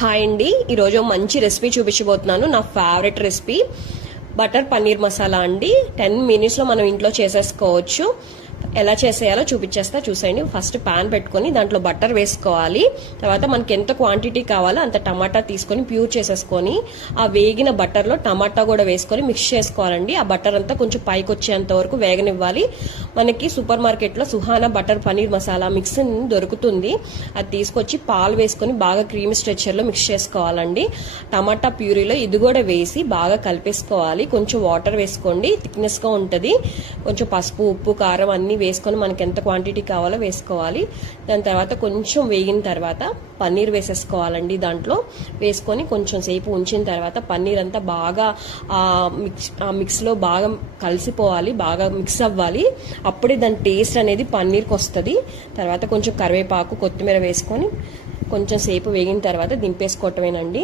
Hi అండి, ఈరోజు మంచి రెసిపీ చూపించబోతున్నాను. నా favourite recipe butter paneer masala అండి. 10 minutes లో మనం ఇంట్లో చేసేసుకోవచ్చు. ఎలా చేసేయాలో చూపించేస్తా, చూసేయండి. ఫస్ట్ పాన్ పెట్టుకొని దాంట్లో బటర్ వేసుకోవాలి. తర్వాత మనకి ఎంత క్వాంటిటీ కావాలో అంత టమాటా తీసుకొని ప్యూర్ చేసేసుకొని ఆ వేగిన బటర్లో టమాటా కూడా వేసుకొని మిక్స్ చేసుకోవాలండి. ఆ బటర్ అంతా కొంచెం పైకి వచ్చేంత వరకు వేగనివ్వాలి. మనకి సూపర్ మార్కెట్లో సుహానా బటర్ పన్నీర్ మసాలా మిక్స్ దొరుకుతుంది. అది తీసుకొచ్చి పాలు వేసుకొని బాగా క్రీమ్ స్ట్రెచర్లో మిక్స్ చేసుకోవాలండి. టమాటా ప్యూరీలో ఇది కూడా వేసి బాగా కలిపేసుకోవాలి. కొంచెం వాటర్ వేసుకోండి, థిక్నెస్గా ఉంటుంది. కొంచెం పసుపు, ఉప్పు, కారం అన్ని వేసుకొని మనకి ఎంత క్వాంటిటీ కావాలో వేసుకోవాలి. దాని తర్వాత కొంచెం వేగిన తర్వాత పన్నీర్ వేసేసుకోవాలండి. దాంట్లో వేసుకొని కొంచెం సేపు ఉంచిన తర్వాత పన్నీర్ అంతా బాగా మిక్స్లో బాగా కలిసిపోవాలి, బాగా మిక్స్ అవ్వాలి. అప్పుడే దాని టేస్ట్ అనేది పన్నీర్కి వస్తుంది. తర్వాత కొంచెం కరివేపాకు, కొత్తిమీర వేసుకొని కొంచెం సేపు వేగిన తర్వాత దింపేసుకోవటమేనండి.